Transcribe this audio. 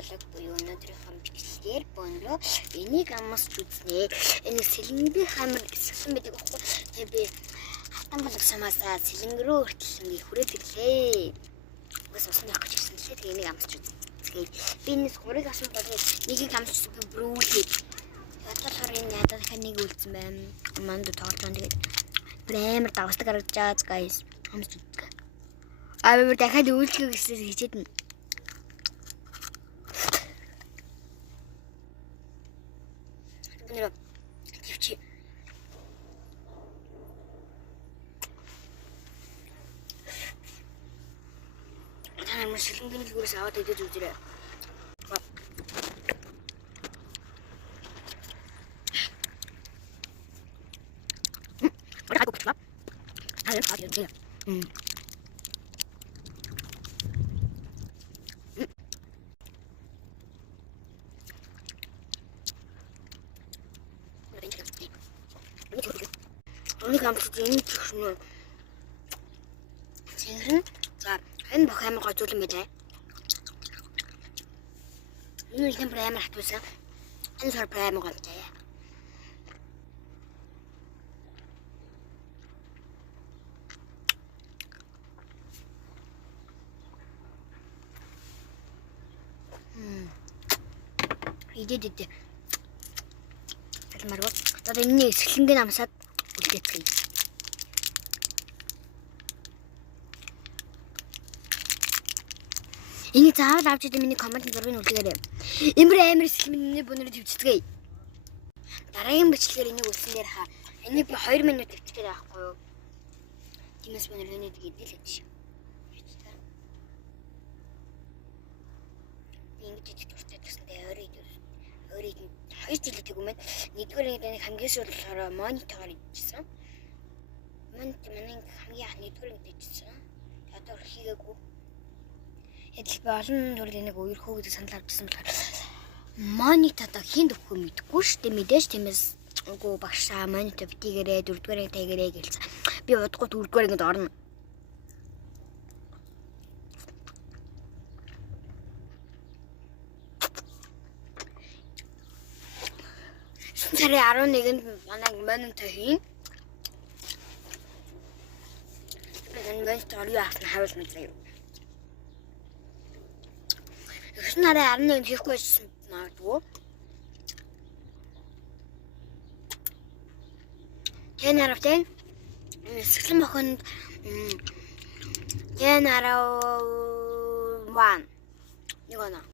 болоогүй юу өнөөдрийнхөө бичлэгээр бөөнрөө энийг амсч үзнэ. Энэ сэлэнгийн хамар гэсэн байдаг байхгүй. Тэгээ би хатан болог сумаасаа сэлэнг рүү хүртэл ингээ хүрээд ирлээ. Угаас усны явах гэж ирсэн лээ. Тэгээ энийг амсч үзье. Би энэ гурыг асуух болгоо нэгийг амсч би бүрүүлээ. Ядлахаар энэ ядах нэг үлдсэн байна. Манд тоглож байгаа. Тэгээд амар давстаг гаргаж байгаа guys. Амсч үзье. Аа би дахиад үйлчлэх гэсэн хичээд нь. Төвчи. Та нар сэлэнгийн дэлгүүрээс аваад идэж үзээрэй. Орой гоо. Аа яа. Нэг амт энэ гэх юм. Цэнхэн за энэ бох амар гой зүйл юм байлаа. Энэ их амар хатуусан. Энэ сар амар гой таа. Идэ. Марго. Одоо энэ сэлэнгийн амсаад үлдээцгээе. Энийг заавал авч идэх миний коммент зургийг үлдээгээрэй. Эмбэр амар сэлэнгийн бөөнөрөд төвчцгээе. Дараагийн бичлэгээр энийг үлсэн дээр хаа. Энийг би 2 минут төвчгээд байхгүй юу? Тимээс бөөнөр энийг идэл гэж. Ингэж идэх туртай гэсэндээ өөрөө 2 жил идэх юм байна. Нэгдүгээр нэг хамгийн сүүл болохоор монитор идчихсэн. Монитор манай хамгийн анх нэгдүгээр идчихсэн. Одоо хийгээгүй. Эдл би олон төрлийн нэг үерхөө гэдэг санал авчихсан болохоор монитор одоо хинд өгөх мэдгүй шүү дээ. Мэдээж тиймээс үгүй багшаа монитор битгээрээ 4-р тагээрээ гэлсэн. Би удахгүй 4-р ингэж орно. Сарын 11-нд манай монитор хийн. Энэ монитор юу ахна харуул мэдлээ. Эхний нараа 11-нд хийхгүй байсан магадгүй. Энэ наравтай сэглэн охинд энэ нараа 1 нэг оноо.